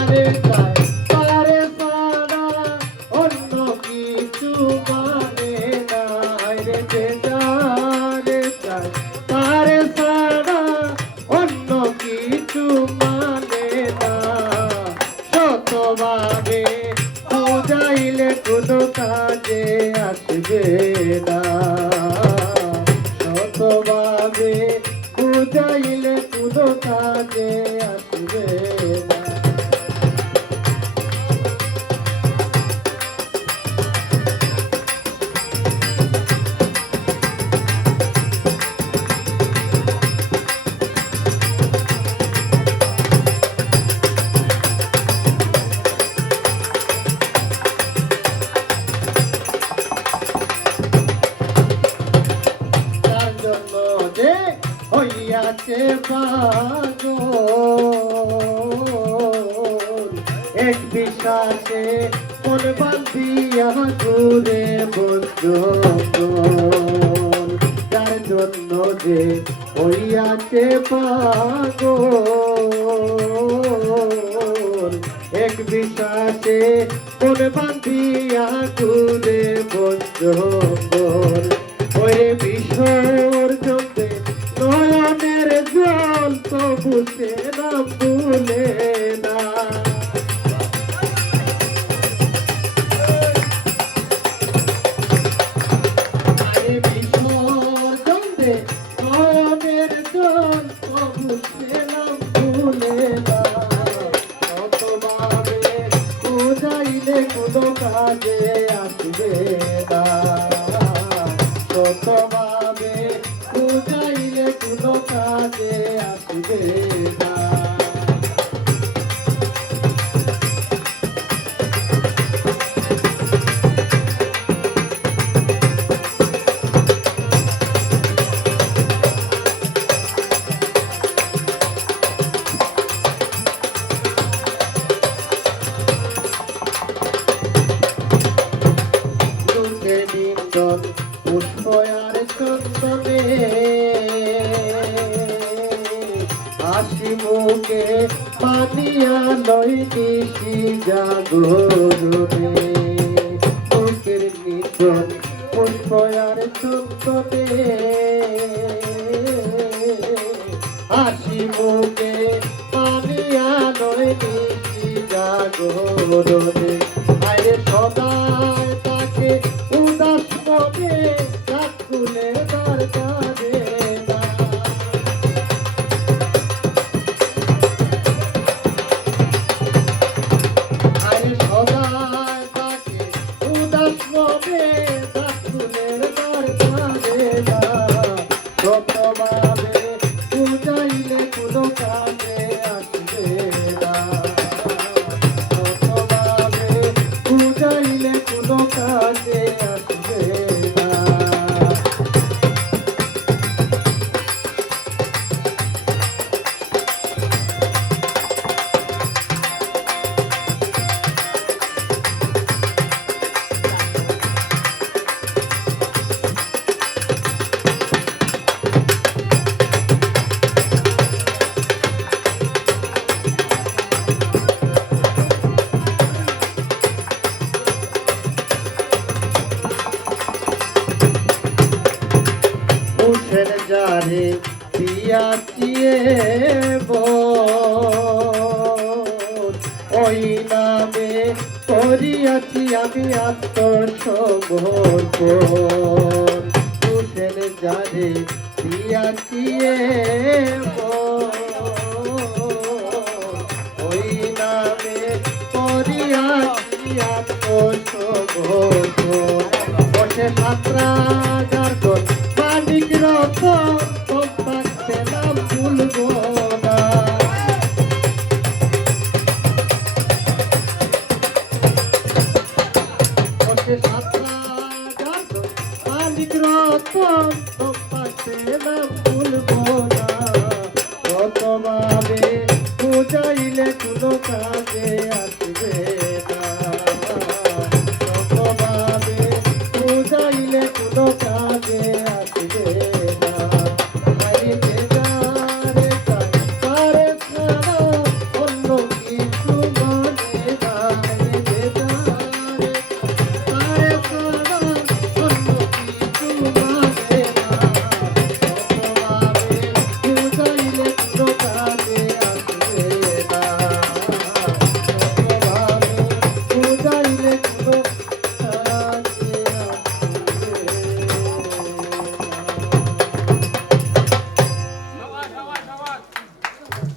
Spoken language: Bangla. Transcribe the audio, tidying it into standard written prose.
তারে চাই তারে ছাড়া অন্য কিছু মানে না রে যে যারে চাই তারে ছাড়া অন্য কিছু মানে না শতভাবে বুঝাইলে কোনো কাজে আসবে না শতভাবে বুঝাইলে কোনো কাজে আসবে না হইয়াছে পাগল এক বিশ্বাসে মন বান্ধিয়া ঘুরে বন্ধুগণ যার জন্য যে হইয়াছে পাগল এক বিশ্বাসে মন বান্ধিয়া ঘুরে বন্ধুগণ ওই বিসর্জনে নয়নের জল তো বুঝে না ভুলে না বিসর্জনে নয়নের জল তো বুঝে না ভুলে না কতভাবে বুঝাইলে কোনো কাজে আসবে না কতভাবে বুঝাইলে কোনো কাজে আসবে না পুষ্পয়ার চন্দনে হাসি মুখে পানিয়া লই নিশি জাগরণে মুখের নিজন পুষ্পয়ার চন্দনে হাসি মুখে পানিয়া লই নিশি জাগরণে আরে সদায় তাকে উদাস মনে রাখুলে দরকারে না আরে সদায় তাকে উদাস মনে রাখুলে দরকারে না শতভাবে বুঝাইলে কোনো কাজে আসবে না শতভাবে বুঝাইলে কোনো কাজে আসবে না উঠের যারে দিয়াছিয়ে ওই নামে করিয়াছি আমি আত্মসমর্পণ উঠের যারে দিয়াছিয়ে ওই নামে করিয়াছি আত্মসমর্পণ বসে সাতরা যার মালিক রতন থাকতে নাম ভুলবো না মালিক রতন থাকতে নাম ভুলবো না কতভাবে বুঝাইলে কোনো কাজে আসবে